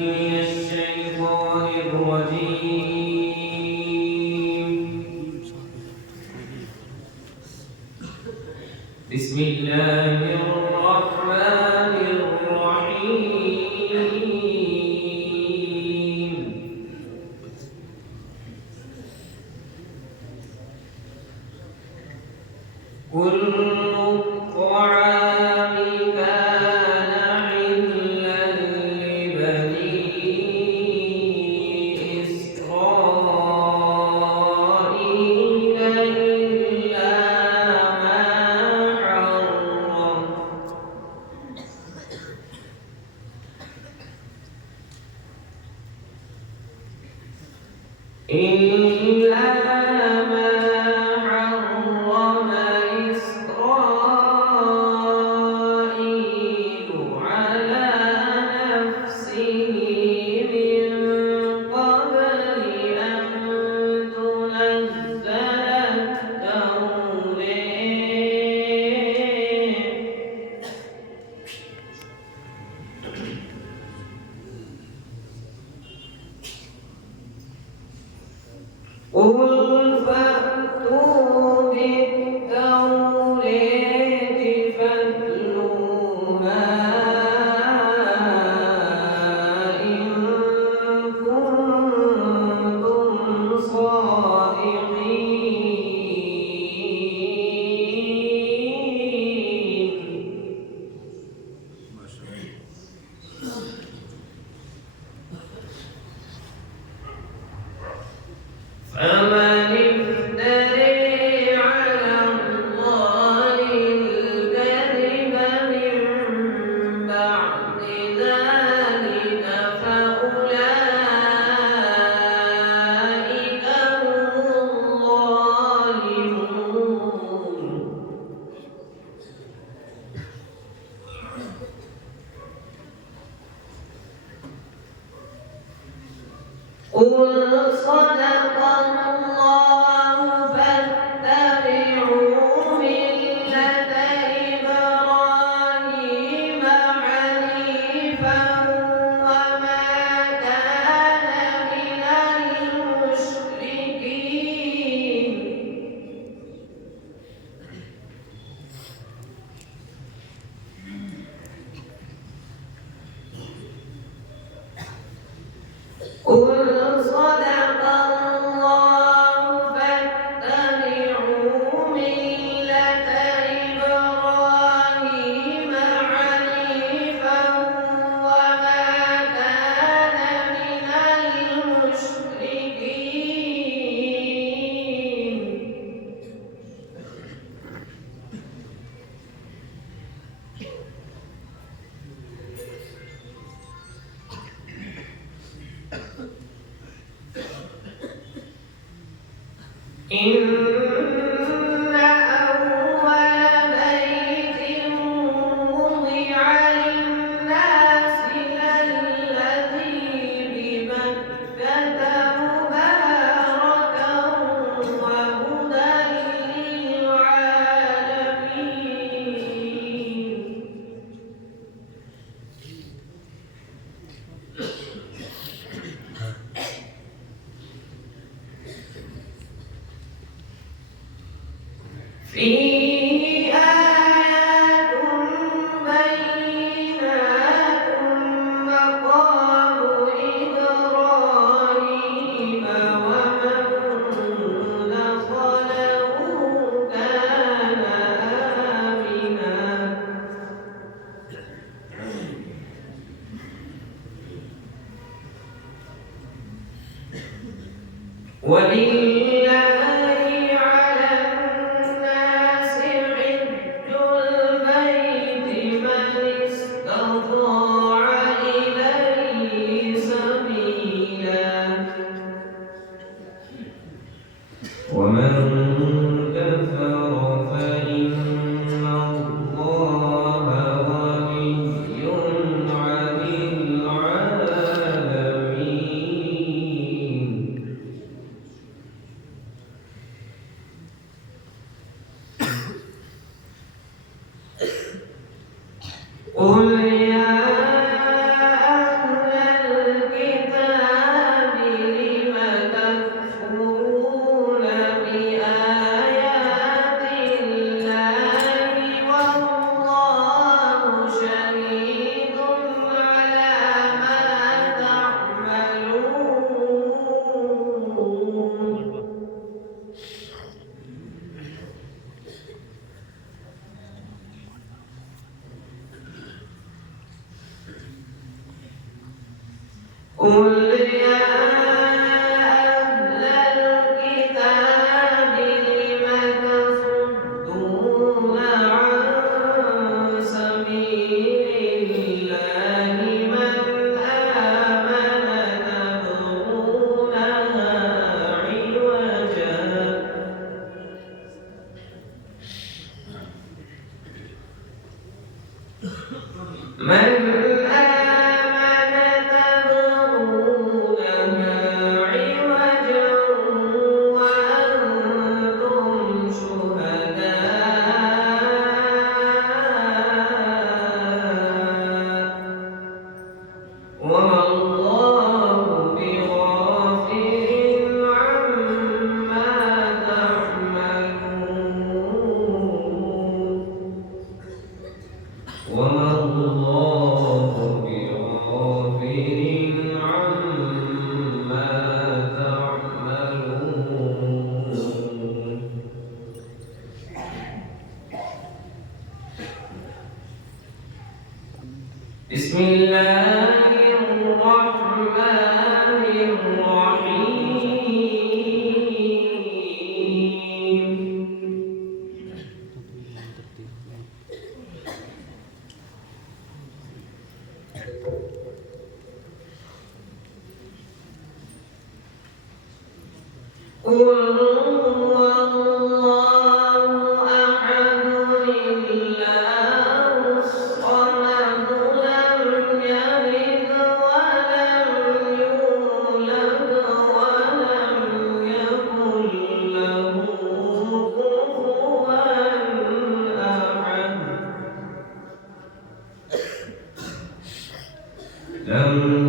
الشيطان الرجيم. بسم الله الرحمن الرحيم. كل الطعام كان حلا لبني إسرائيل إلا ما حرم إسرائيل على نفسه من قبل أن تنزل التوراة. قل فأتوا بالتوراة فاتلوها إن كنتم صادقين. فمن افتري على الله الكذب من بعد ذلك فأولئك هم الظالمون. قل صدق الله فاتبعوا ملة إبراهيم حنيفا وما كان من المشركين. قل صدق الله فاتبعوا ملة إبراهيم حنيفا وما كان من المشركين. إن أول بيت وضع للناس للذي ببكة مباركا وهدى للعالمين. فيه آيات بينات مقام إبراهيم ومن دخله كان آمنا. ولله على الناس حج البيت من استطاع إليه سبيلا ومن كفر فإن الله غني عن العالمين. قل يا أهل قل يا أهل الكتاب لم تصدون عن سبيل الله من آمن تبغونها عوجا وأنتم شهداء وما الله بغافل عما تعملون وما الله بغافل عما تعملون بسم الله الرحمن الرحيم قل هو الله أحد الله الصمد لم يلد ولم يولد ولم يكن له كفوا أحد لم